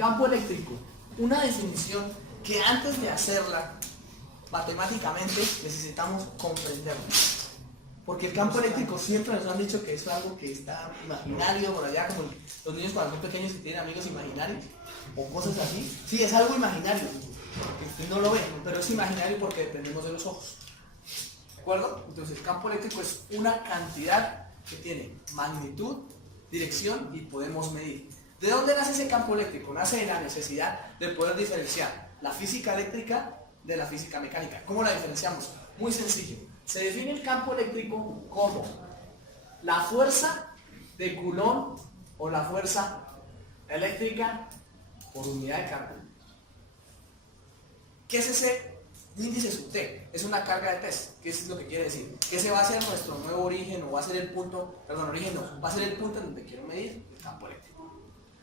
campo eléctrico, una definición que antes de hacerla matemáticamente necesitamos comprenderla. Porque el campo eléctrico siempre nos han dicho que es algo que está imaginario por allá, como los niños cuando son pequeños y tienen amigos imaginarios o cosas así. Sí, es algo imaginario, que usted no lo ve, pero es imaginario porque dependemos de los ojos. ¿De acuerdo? Entonces el campo eléctrico es una cantidad que tiene magnitud, dirección y podemos medir. ¿De dónde nace ese campo eléctrico? Nace de la necesidad de poder diferenciar la física eléctrica de la física mecánica. ¿Cómo la diferenciamos? Muy sencillo. Se define el campo eléctrico como la fuerza de Coulomb o la fuerza eléctrica por unidad de carga. ¿Qué es ese índice sub T? Es una carga de test. ¿Qué es lo que quiere decir? Que ese va a ser nuestro nuevo origen o va a ser el punto, perdón, origen no, va a ser el punto en donde quiero medir el campo eléctrico.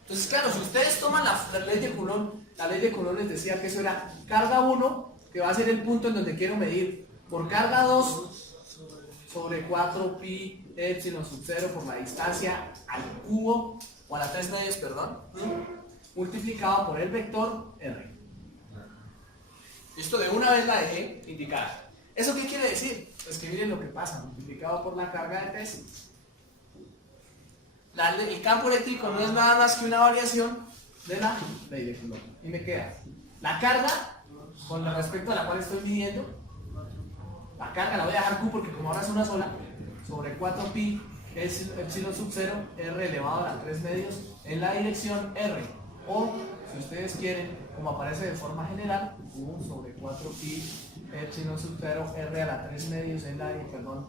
Entonces, claro, si ustedes toman la ley de Coulomb, la ley de Coulomb les decía que eso era carga 1, que va a ser el punto en donde quiero medir, por carga 2 sobre 4 pi epsilon sub 0 por la distancia al cubo, o a la 3 medios, perdón, multiplicado por el vector R. Esto de una vez la dejé indicada. ¿Eso qué quiere decir? Pues que miren lo que pasa, multiplicado por la carga de Tesla. El campo eléctrico no es nada más que una variación de la ley de Coulomb. Y me queda la carga con respecto a la cual estoy midiendo. La carga la voy a dejar Q porque como ahora es una sola, sobre 4 pi epsilon sub 0 R elevado a la 3 medios en la dirección R. O, si ustedes quieren, como aparece de forma general, Q sobre 4 pi epsilon sub 0 R a la 3 medios en la, perdón,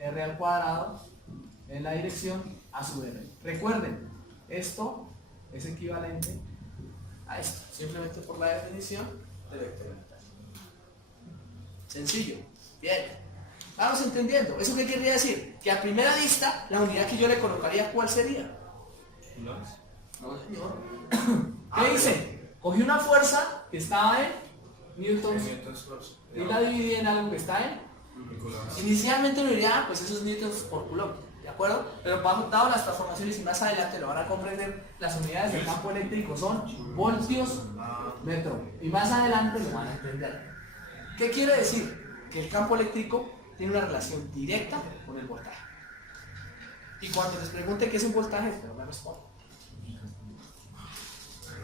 R al cuadrado en la dirección a sub R. Recuerden, esto es equivalente a esto, simplemente por la definición de vector unitario. Sencillo. Bien. Vamos entendiendo. ¿Eso qué querría decir? Que a primera vista, la unidad que yo le colocaría, ¿cuál sería? No, señor. ¿Qué hice? Cogí una fuerza que estaba en newtons y la dividí en algo que está en. Inicialmente me diría, pues esos newtons por coulomb, ¿de acuerdo? Pero dado las transformaciones y más adelante lo van a comprender, las unidades del campo eléctrico son voltios metro. Y más adelante lo van a entender. ¿Qué quiere decir? Que el campo eléctrico tiene una relación directa con el voltaje. Y cuando les pregunte qué es un voltaje, no me respondo.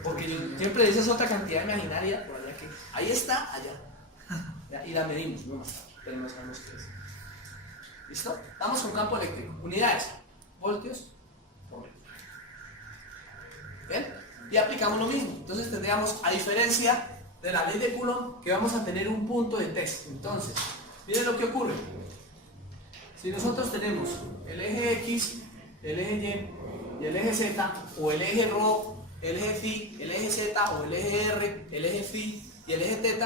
Porque yo siempre dices otra cantidad imaginaria, por allá que ahí está, allá. Y la medimos, no más tarde, pero no sabemos qué es. ¿Listo? Vamos con campo eléctrico. Unidades, voltios por metro. ¿Bien? Y aplicamos lo mismo. Entonces tendríamos, a diferencia de la ley de Coulomb, que vamos a tener un punto de test. Entonces, miren lo que ocurre. Si nosotros tenemos el eje X, el eje Y y el eje Z, o el eje ρ, el eje phi, el eje Z, o el eje R, el eje phi y el eje θ,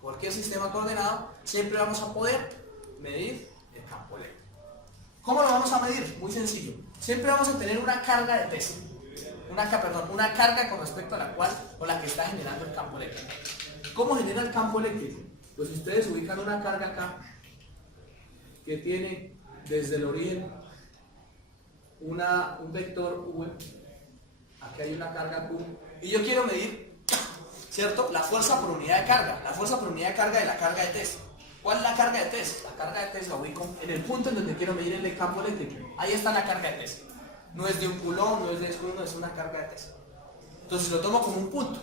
cualquier sistema coordenado, siempre vamos a poder medir el campo eléctrico. ¿Cómo lo vamos a medir? Muy sencillo. Siempre vamos a tener una carga de test. Una carga con respecto a la cual o la que está generando el campo eléctrico. ¿Cómo genera el campo eléctrico? Pues si ustedes ubican una carga acá que tiene desde el origen un vector V, aquí hay una carga Q, y yo quiero medir, ¿cierto? La fuerza por unidad de carga, la fuerza por unidad de carga de la carga de test. ¿Cuál es la carga de test? La carga de test la ubico en el punto en donde quiero medir el campo eléctrico. Ahí está la carga de test. No es de un coulomb, no es de uno, es una carga de test. Entonces lo tomo como un punto.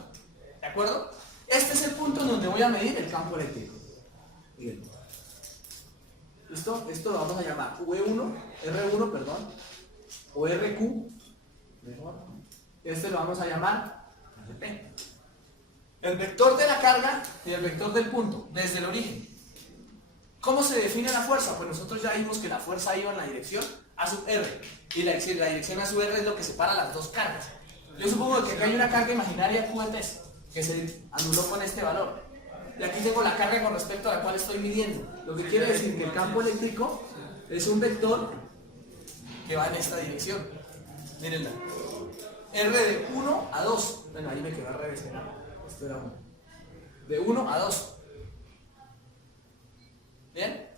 ¿De acuerdo? Este es el punto en donde voy a medir el campo eléctrico. Bien. ¿Listo? Esto lo vamos a llamar V1, R1, perdón, o RQ. Mejor. Este lo vamos a llamar P. El vector de la carga y el vector del punto, desde el origen. ¿Cómo se define la fuerza? Pues nosotros ya vimos que la fuerza iba en la dirección A sub R. Y la dirección A sub R es lo que separa las dos cargas. Yo supongo que acá hay una carga imaginaria Q de test, que se anuló con este valor. Y aquí tengo la carga con respecto a la cual estoy midiendo. Lo que quiere decir que el campo eléctrico es un vector que va en esta dirección. Mírenla. R de 1 a 2. Bueno, ahí me quedó al revés. Esto era 1. De 1 a 2. ¿Bien?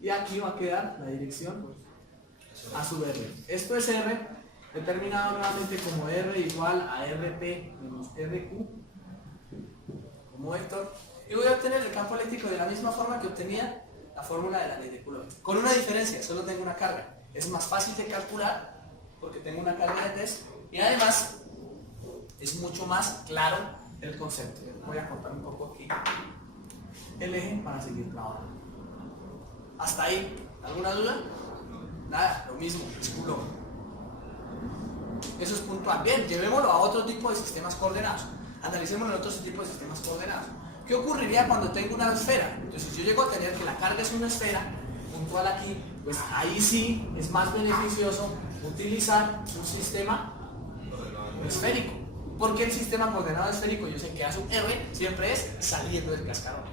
Y aquí va a quedar la dirección A sub R. Esto es R determinado nuevamente como R igual a RP menos RQ como vector, y voy a obtener el campo eléctrico de la misma forma que obtenía la fórmula de la ley de Coulomb. Con una diferencia, solo tengo una carga. Es más fácil de calcular porque tengo una carga de test y además es mucho más claro el concepto. Voy a cortar un poco aquí el eje para seguir trabajando. ¿Hasta ahí? ¿Alguna duda? Nada, lo mismo, es Coulomb. Eso es puntual. Bien, llevémoslo a otro tipo de sistemas coordenados. Analicémoslo en otros tipos de sistemas coordenados. ¿Qué ocurriría cuando tengo una esfera? Entonces, si yo llego a tener que la carga es una esfera, puntual aquí, pues ahí sí es más beneficioso utilizar un sistema esférico. Porque el sistema coordenado esférico, yo sé que A sub R siempre es saliendo del cascarón.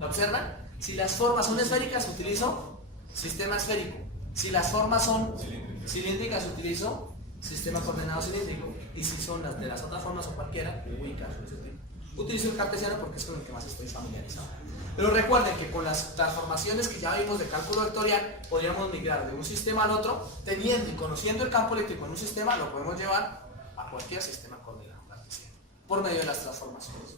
¿Lo observan? Si las formas son esféricas, utilizo sistema esférico. Si las formas son cilíndricas, utilizo sistema coordenado cilíndrico. Y si son las de las otras formas o cualquiera, utilizo el cartesiano porque es con el que más estoy familiarizado. Pero recuerden que con las transformaciones que ya vimos de cálculo vectorial, podríamos migrar de un sistema al otro, teniendo y conociendo el campo eléctrico en un sistema, lo podemos llevar a cualquier sistema coordenado cartesiano, por medio de las transformaciones.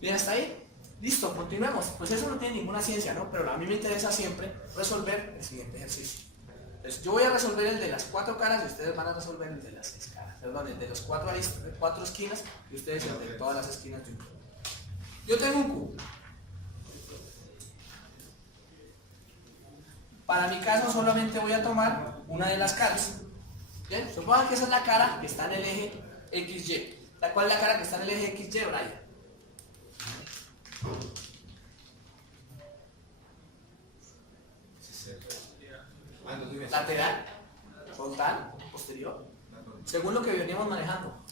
¿Bien hasta ahí? Listo, continuemos. Pues eso no tiene ninguna ciencia, ¿no? Pero a mí me interesa siempre resolver el siguiente ejercicio. Entonces, yo voy a resolver el de las 4 caras y ustedes van a resolver el de las 6 caras. Perdón, el de los 4 esquinas y ustedes el de todas las esquinas de un cubo. Yo tengo un cubo. Para mi caso solamente voy a tomar una de las caras. Bien, supongan que esa es la cara que está en el eje XY. ¿Cuál es la cara que está en el eje XY, Brian? Lateral, frontal, posterior. Según lo que veníamos manejando.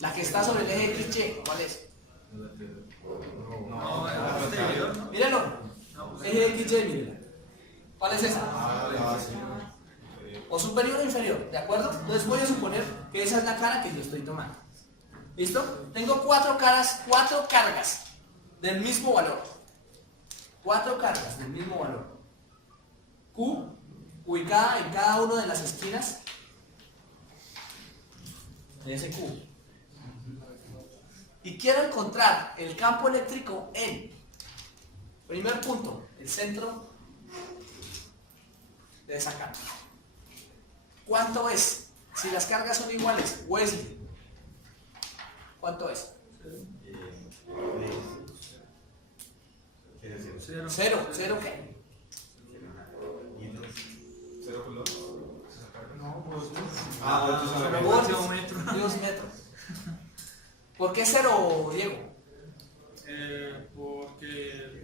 La que está sobre el eje XY, ¿cuál es? Mírenlo. Eje XY, mírenlo. ¿Cuál es esa? O superior o inferior, ¿de acuerdo? Entonces voy a suponer que esa es la cara que yo estoy tomando. ¿Listo? Tengo 4 cargas del mismo valor. 4 cargas del mismo valor. Q, ubicada en cada una de las esquinas de ese cubo. Y quiero encontrar el campo eléctrico en, primer punto, el centro de esa carga. ¿Cuánto es? Si las cargas son iguales, Wesley, ¿cuánto es? Cero. ¿Cero qué? Dios metros. ¿Por qué cero, Diego? Porque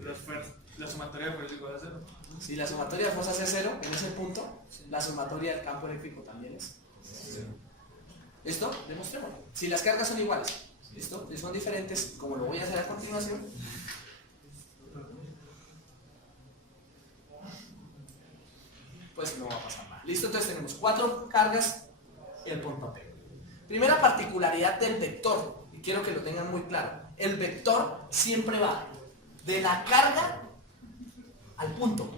la sumatoria de fuerzas es igual a cero. Si la sumatoria de fuerzas es cero, en ese punto, la sumatoria del campo eléctrico también es cero. ¿Listo? Demostrémoslo. Si las cargas son iguales, ¿listo? Si son diferentes, como lo voy a hacer a continuación, pues no va a pasar nada. ¿Listo? Entonces tenemos 4 cargas y el punto P. Primera particularidad del vector, y quiero que lo tengan muy claro. El vector siempre va de la carga al punto.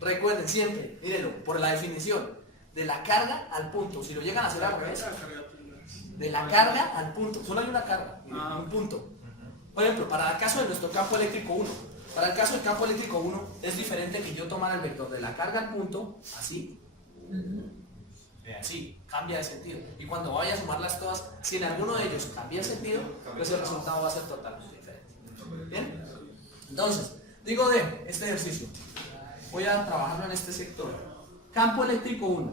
Recuerden siempre, mírenlo, por la definición, de la carga al punto. Si lo llegan a hacer al revés, de la carga al punto. Solo hay una carga, un punto. Por ejemplo, para el caso de nuestro campo eléctrico 1, para el caso del campo eléctrico 1 es diferente que yo tomara el vector de la carga al punto, así. Sí, cambia de sentido. Y cuando vaya a sumarlas todas, si en alguno de ellos cambia de sentido, pues el resultado va a ser totalmente diferente. ¿Bien? Entonces, digo de este ejercicio, voy a trabajarlo en este sector. Campo eléctrico 1.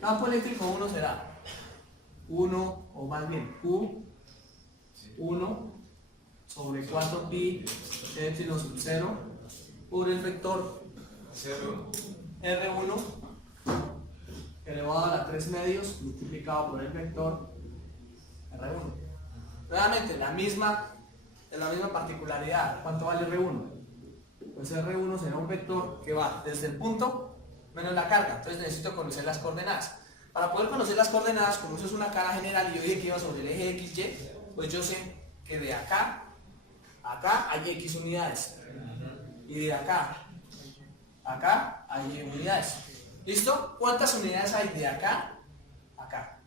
Campo eléctrico 1 será 1, o más bien Q1 sobre 4pi epsilon sub 0 por el vector R1 elevado a la 3 medios multiplicado por el vector R1. Nuevamente, la misma particularidad. ¿Cuánto vale R1? Pues R1 será un vector que va desde el punto menos la carga. Entonces necesito conocer las coordenadas. Para poder conocer las coordenadas, como eso es una cara general y yo dije que iba sobre el eje XY, pues yo sé que de acá a acá hay X unidades. Y de acá acá hay Y unidades. ¿Listo? ¿Cuántas unidades hay de acá a acá?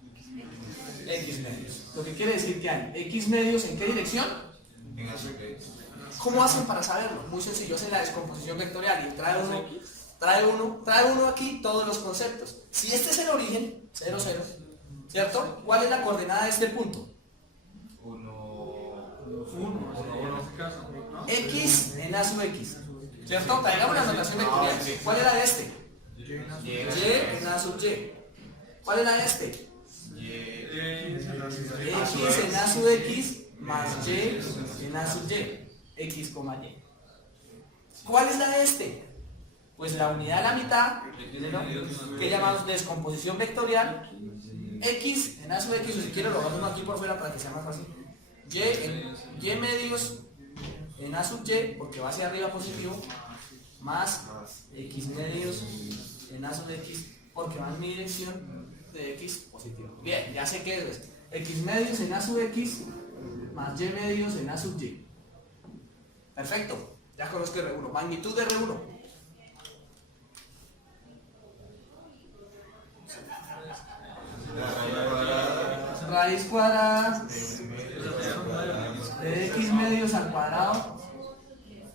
X medios. Lo que quiere decir que hay X medios ¿en qué dirección? ¿Cómo hacen para saberlo? Muy sencillo, hacen la descomposición vectorial y trae uno aquí todos los conceptos. Si este es el origen, 0, 0, ¿cierto? ¿Cuál es la coordenada de este punto? 1 en este caso, ¿no? X en A sub X, ¿cierto? Traigamos la notación vectorial. ¿Cuál era de este? Y en A sub Y. ¿Cuál era de este? X en A sub X más Y en A sub Y. X, Y. ¿Cuál es la de este? Pues la unidad a la mitad, ¿no? Que llamamos descomposición vectorial. X en A sub X, o si quiero lo hago aquí por fuera para que sea más fácil. Y medios en A sub Y, porque va hacia arriba positivo, más X medios en A sub X, porque va en mi dirección de X positivo. Bien, ya sé qué es. X medios en A sub X más Y medios en A sub Y. Perfecto, ya conozco R1. Magnitud de R1. Raíz cuadrada de X medios al cuadrado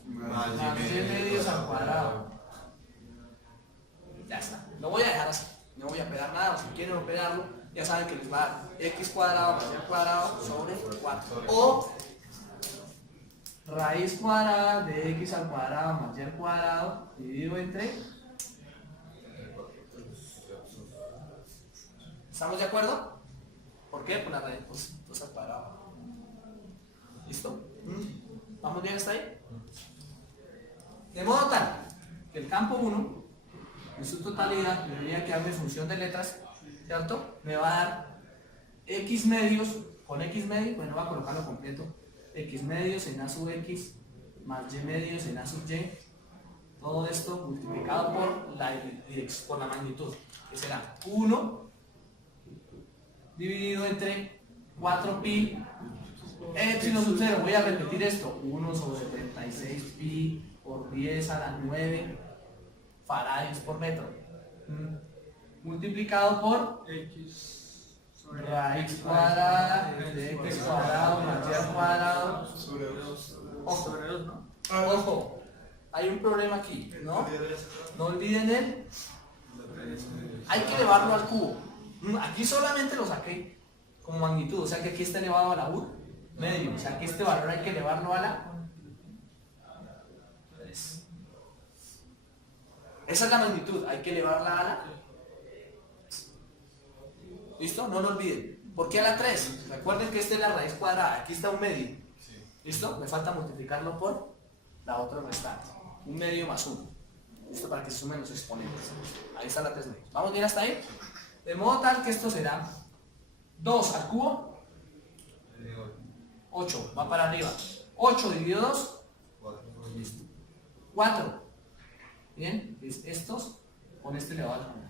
más Y medios al cuadrado. Ya está. Lo voy a dejar así. No voy a operar nada. O si quieren operarlo, ya saben que les va a dar X cuadrado más Y cuadrado sobre 4. O raíz cuadrada de X al cuadrado más Y al cuadrado dividido entre. ¿Estamos de acuerdo? ¿Por qué? Por la raíz pues al cuadrado. ¿Listo? ¿Vamos bien hasta ahí? De modo tal que el campo 1 en su totalidad debería quedarme en función de letras, ¿cierto? Me va a dar X medios con X medios, bueno, voy a colocarlo completo. X medios en A sub X más Y medios en A sub Y. Todo esto multiplicado por la magnitud, que será 1 dividido entre 4pi epsilon sub 0. Voy a repetir esto: 1 sobre 36pi por 10 a la 9 farads por metro, multiplicado por X sobre raíz cuadrada de X cuadrado más Y al cuadrado. Ojo, sobre 2, ¿no? ojo, hay un problema aquí, ¿no? No olviden hay que elevarlo al cubo. Aquí solamente lo saqué como magnitud, o sea que aquí está elevado a la U medio, o sea que este valor hay que elevarlo a la 3. Esa es la magnitud, hay que elevarla a la. ¿Listo? No lo olviden. ¿Por qué a la 3? Recuerden que esta es la raíz cuadrada, aquí está un medio. ¿Listo? Me falta multiplicarlo por la otra restante. Un medio más 1. ¿Listo? Para que se sumen los exponentes. Ahí está la 3 medios. ¿Vamos bien hasta ahí? De modo tal que esto será 2 al cubo, 8, va para arriba. 8 dividido 2, listo. 4. Bien, es estos con este elevado al cubo.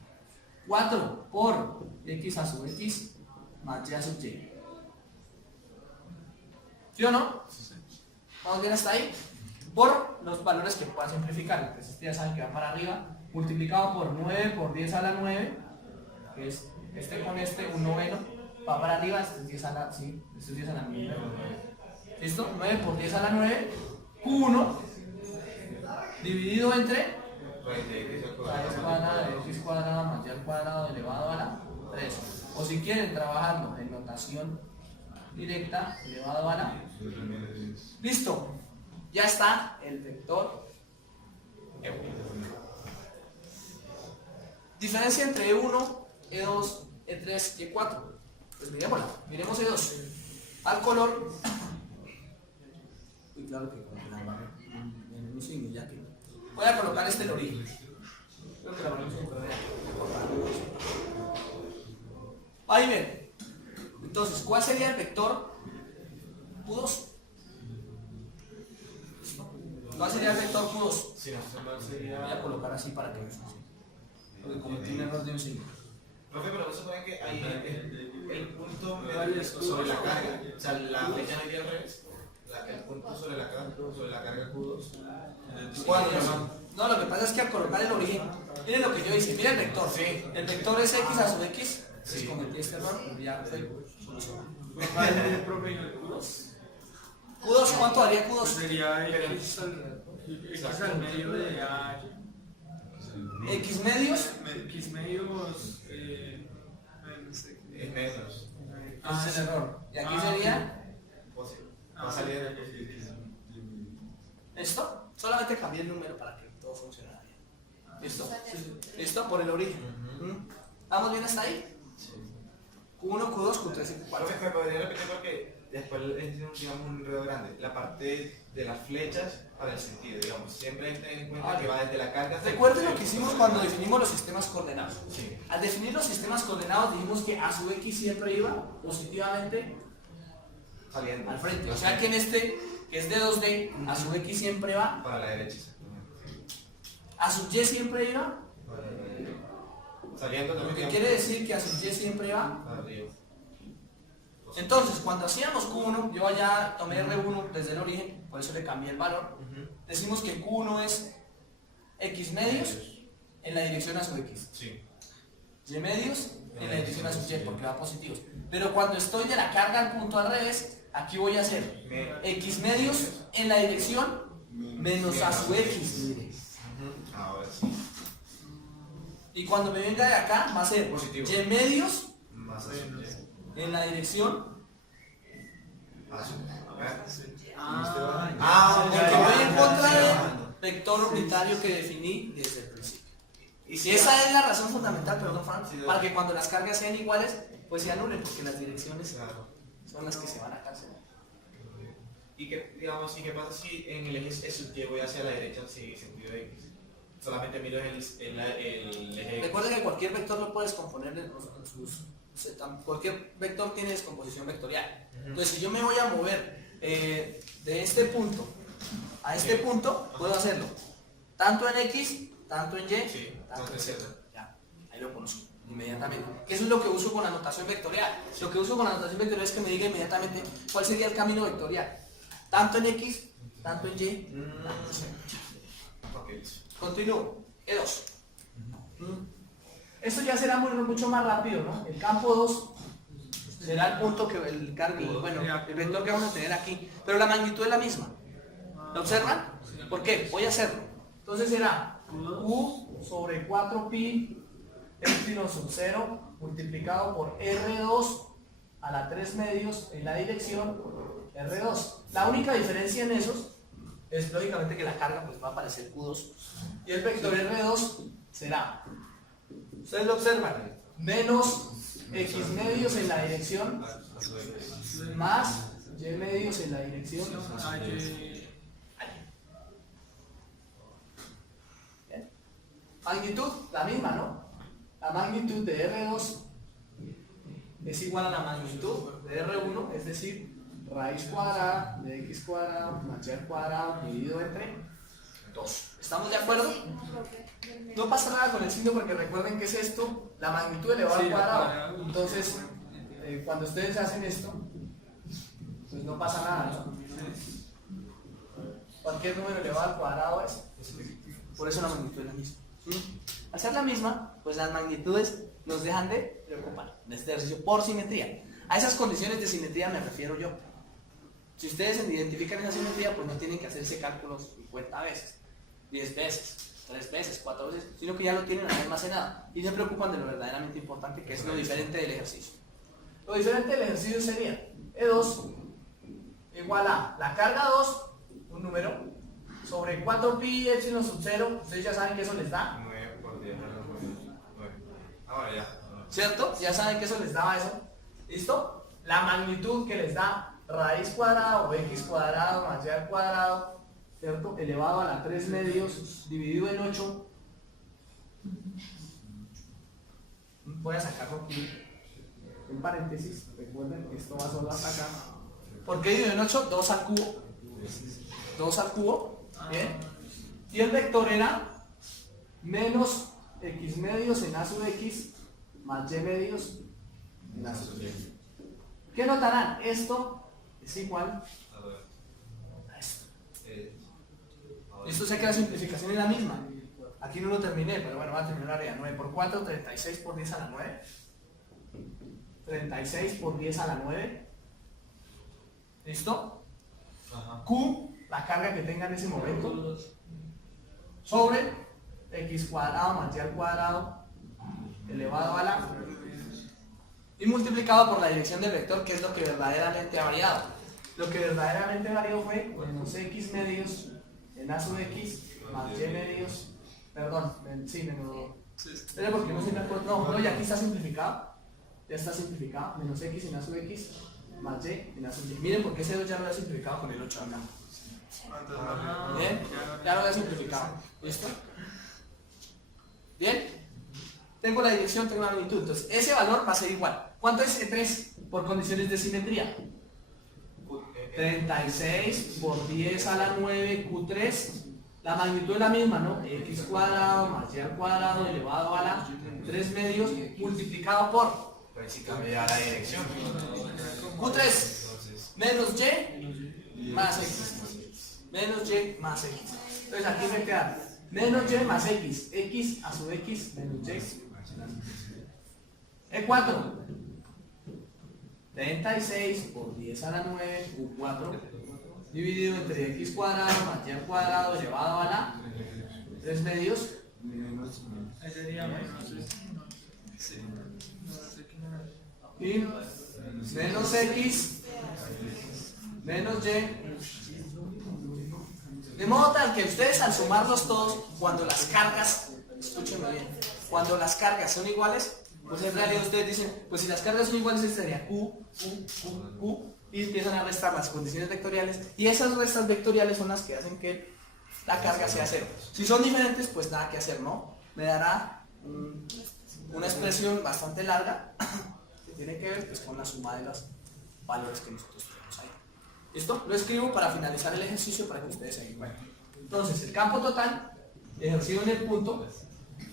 4 por X a sub X más Y a sub Y. ¿Sí o no? ¿Vamos bien hasta ahí? Por los valores que pueda simplificar. Entonces ya saben que va para arriba, multiplicado por 9 por 10 a la 9, que es este con este, un noveno, va para arriba, este es 10 a la, sí, este es 10 a la 9. ¿Listo? 9 por 10 a la 9, 1 dividido entre raíz cuadrada de X cuadrada más Y al cuadrado elevado a la 3. O si quieren trabajarlo en notación directa, elevado a la. Listo. Ya está el vector E1. Diferencia entre E1, E2, E3 y E4. Pues miremosla. Miremos E2. Al color. Uy, claro que en un signo ya que. Voy a colocar este en origen. Creo que la ponemos en color. Ahí ven. Entonces, ¿cuál sería el vector Q2? ¿Cuál sería el vector Q2? Voy a colocar así para que vean. Porque cometí un error de un signo. Profe, pero no se supone que ahí el punto medio sobre la carga, o sea, la flecha media al revés, el punto sobre la carga Q2. ¿Cuál es? No, lo que pasa es que al colocar el origen, miren lo que yo hice, miren el vector. El vector es x a sub x. Entonces cometí este error, ya fue solucionado. ¿Cuál es el promedio de Q2? Q2, ¿cuánto daría Q2? Sería X al medio de A. X medios. X medios. Es menos. Ese es el error. Y aquí sería Va a salir esto. Solamente cambié el número para que todo funcionara bien. ¿Listo? ¿Listo? Por el origen. ¿Vamos bien hasta ahí? Q1, Q2, Q3 y Q4. Profe, me podría repetir porque después es digamos, un enredo grande. La parte de las flechas para el sentido, digamos. Siempre hay que tener en cuenta que va desde la carga hasta Recuerden lo que hicimos cuando definimos los sistemas coordenados. Sí. Al definir los sistemas coordenados dijimos que a sub x siempre iba positivamente Saliendo. al frente. O sea que en este, que es de 2D, a sub x siempre va, Para la derecha. a sub y siempre iba, Saliendo lo también. que quiere decir que a sub y siempre va. Para arriba. Entonces, cuando hacíamos Q1, yo ya tomé R1 desde el origen, por eso le cambié el valor. Decimos que Q1 es X medios en la dirección a sub X. Sí. Y medios en la dirección a sub Y, porque va positivos. Pero cuando estoy de la carga al punto al revés, aquí voy a hacer X medios en la dirección menos a sub X. Mire. Ahora sí. Y cuando me venga de acá, va a ser Positivo. Y medios Más allá. en la dirección. Porque voy en contra del vector unitario que definí desde el principio. Y esa es la razón fundamental, perdón, Frank, para que cuando las cargas sean iguales, pues se anulen, porque las direcciones son las que se van a cancelar. ¿Y qué, digamos, ¿y qué pasa si en el eje sub y voy hacia la derecha en sentido X? Solamente miro el eje X. Recuerden que cualquier vector lo puedes componer en sus... Cualquier vector tiene descomposición vectorial. Entonces, si yo me voy a mover de este punto a este punto, puedo hacerlo tanto en X, tanto en Y, Sí, tanto en es Z. cierto. Ya, ahí lo conozco inmediatamente. Que eso es lo que uso con la notación vectorial. Lo que uso con la notación vectorial es que me diga inmediatamente cuál sería el camino vectorial. Tanto en X, tanto en Y, tanto en Z. Ok. Continúo. E2. Esto ya será mucho más rápido, ¿no? El campo 2 será el punto que el cargo, bueno, el vector que vamos a tener aquí, pero la magnitud es la misma. ¿Lo observan? ¿Por qué? Voy a hacerlo. Entonces será Q sobre 4pi epsilon sub 0 multiplicado por R2 a la 3 medios en la dirección R2. La única diferencia en esos es lógicamente que la carga pues va a aparecer Q2 y el vector R2 será, ustedes lo observan, menos X medios en la dirección más Y medios en la dirección. Bien. Magnitud, la misma, ¿no? La magnitud de R2 es igual a la magnitud de R1, es decir, raíz cuadrada de x cuadrado más y al cuadrado dividido entre 2. ¿Estamos de acuerdo? No pasa nada con el signo porque recuerden que es esto, la magnitud elevada al cuadrado. Entonces, cuando ustedes hacen esto, pues no pasa nada, ¿no? Cualquier número elevado al cuadrado es. Por eso la magnitud es la misma. Al ser la misma, pues las magnitudes nos dejan de preocupar en este ejercicio por simetría. A esas condiciones de simetría me refiero yo. Si ustedes identifican esa simetría, pues no tienen que hacerse cálculos 50 veces, 10 veces, 3 veces, 4 veces, sino que ya lo tienen ahí almacenado y se preocupan de lo verdaderamente importante, que es lo diferente del ejercicio. Lo diferente del ejercicio sería E2 igual a la carga 2, un número, sobre 4pi epsilon sub 0, ustedes ya saben que eso les da 9 por 10 menos 9. Ahora ya. ¿cierto? Ya saben que eso les daba eso. ¿Listo? La magnitud que les da raíz cuadrada o x cuadrado más y al cuadrado, ¿cierto? Elevado a la 3 medios dividido en 8. Voy a sacarlo aquí. En paréntesis, recuerden que esto va solo hasta acá. ¿Por qué dividido en 8? 2 al cubo. 2 al cubo. Bien. Y el vector era menos x medios en a sub x más y medios en a sub y. ¿Qué notarán? Esto es igual a esto. Listo, sé que la simplificación es la misma. Aquí no lo terminé, pero bueno, va a terminar arriba. 9 por 4, 36 por 10 a la 9. 36 por 10 a la 9. ¿Listo? Ajá. Q, la carga que tenga en ese momento, sobre x cuadrado más y al cuadrado elevado a la y multiplicado por la dirección del vector, que es lo que verdaderamente ha variado. Lo que verdaderamente varió fue menos x medios en a sub x más y medios, perdón, sí, menos, pero porque no se me acuerdo, no, ya aquí está simplificado, ya está simplificado, menos x en a sub x más y en a sub y. Miren porque ese 2 ya lo he simplificado con el 8 acá. Bien, ya lo he simplificado. ¿Listo? Bien, tengo la dirección, tengo la magnitud, entonces ese valor va a ser igual. ¿Cuánto es E3 por condiciones de simetría? 36 por 10 a la 9 Q3. La magnitud es la misma, ¿no? X cuadrado más y al cuadrado elevado a la 3 medios multiplicado por Pues si cambia la dirección. Q3 Entonces, menos Y más X. Menos Y más X. Entonces aquí me queda menos Y más X. X a sub X menos Y. E4. 36 por 10 a la 9 Q4 dividido entre X cuadrado más Y al cuadrado elevado a la 3 medios. Ahí sería menos Y menos X menos Y. De modo tal que ustedes al sumarlos todos, cuando las cargas, escúchenme bien, cuando las cargas son iguales, pues en realidad ustedes dicen, pues si las cargas son iguales, este sería Q, y empiezan a restar las condiciones vectoriales, y esas restas vectoriales son las que hacen que la carga sea cero. Si son diferentes, pues nada que hacer, ¿no? Me dará una expresión bastante larga, que tiene que ver pues, con la suma de los valores que nosotros tenemos ahí. ¿Listo? Lo escribo para finalizar el ejercicio para que ustedes se den cuenta. Entonces, el campo total ejercido en el punto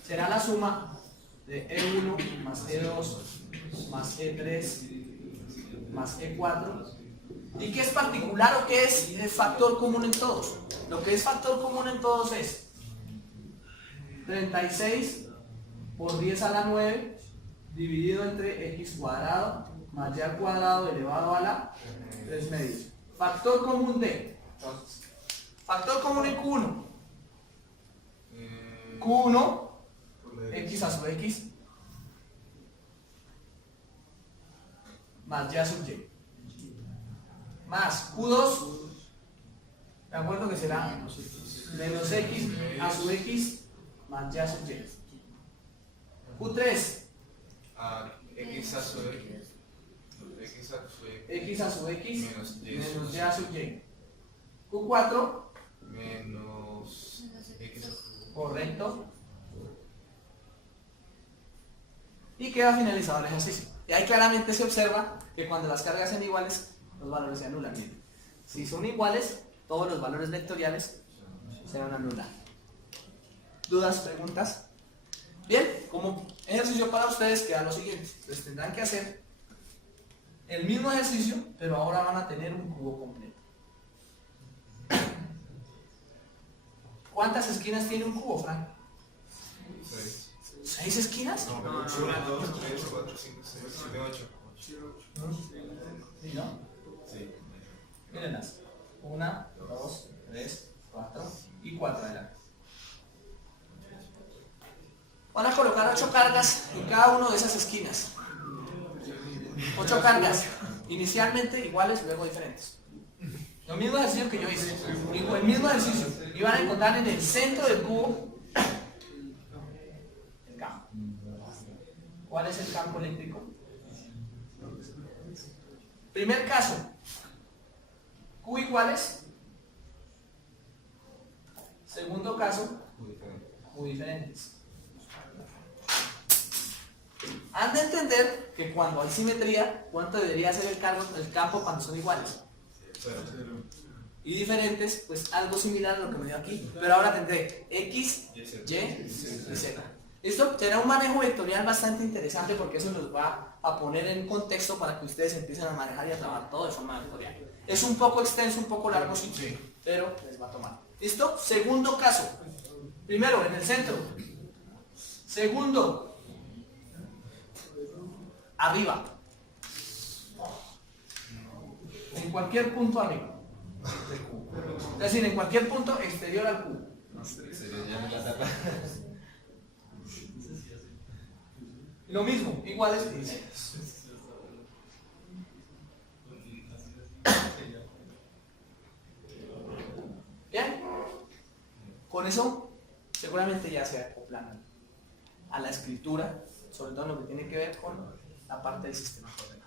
será la suma de E1 más E2 más E3 más E4. ¿Y qué es particular o qué es el factor común en todos? Lo que es factor común en todos es 36 por 10 a la 9 dividido entre X cuadrado más Y al cuadrado elevado a la 3 medios. Factor común de, factor común en Q1, Q1, X a sub X, más Y a sub Y, más Q2, de acuerdo que será menos X a sub X, más Y a sub Y. Q3, X a sub X. X a sub X. X a sub X, Menos Y menos Y a sub Y. Q4, menos X a sub correcto. Y queda finalizado el ejercicio. Y ahí claramente se observa que cuando las cargas sean iguales, los valores se anulan. Miren. Si son iguales, todos los valores vectoriales se van a anular. ¿Dudas, preguntas? Bien, como ejercicio para ustedes queda lo siguiente. Entonces tendrán que hacer el mismo ejercicio, pero ahora van a tener un cubo completo. ¿Cuántas esquinas tiene un cubo, Frank? 6. ¿6 esquinas? No, 1, 2, 3, 4, 5, 6, 7, 8. ¿Sí, no? Sí. Mírenlas. 1, 2, 3, 4 y 4 adelante. Van a colocar 8 cargas en cada una de esas esquinas. 8 cargas, inicialmente iguales, luego diferentes. Lo mismo ejercicio que yo hice, el mismo ejercicio. Y van a encontrar en el centro del cubo el campo. ¿Cuál es el campo eléctrico? Primer caso, Q iguales. Segundo caso, Q diferentes. Han de entender que cuando hay simetría, ¿cuánto debería ser el campo cuando son iguales? Y diferentes, pues algo similar a lo que me dio aquí. Pero ahora tendré X, Y y Z. Esto será un manejo vectorial bastante interesante porque eso nos va a poner en contexto para que ustedes empiecen a manejar y a trabajar todo de forma vectorial. Es un poco extenso, un poco largo, sí, pero les va a tomar. ¿Listo? Segundo caso. Primero, en el centro. Segundo, arriba. En cualquier punto arriba del cubo. Es decir, en cualquier punto exterior al cubo. Lo mismo, iguales que diseños. Bien, con eso seguramente ya se acoplan a la escritura, sobre todo en lo que tiene que ver con la parte del sistema coordinado.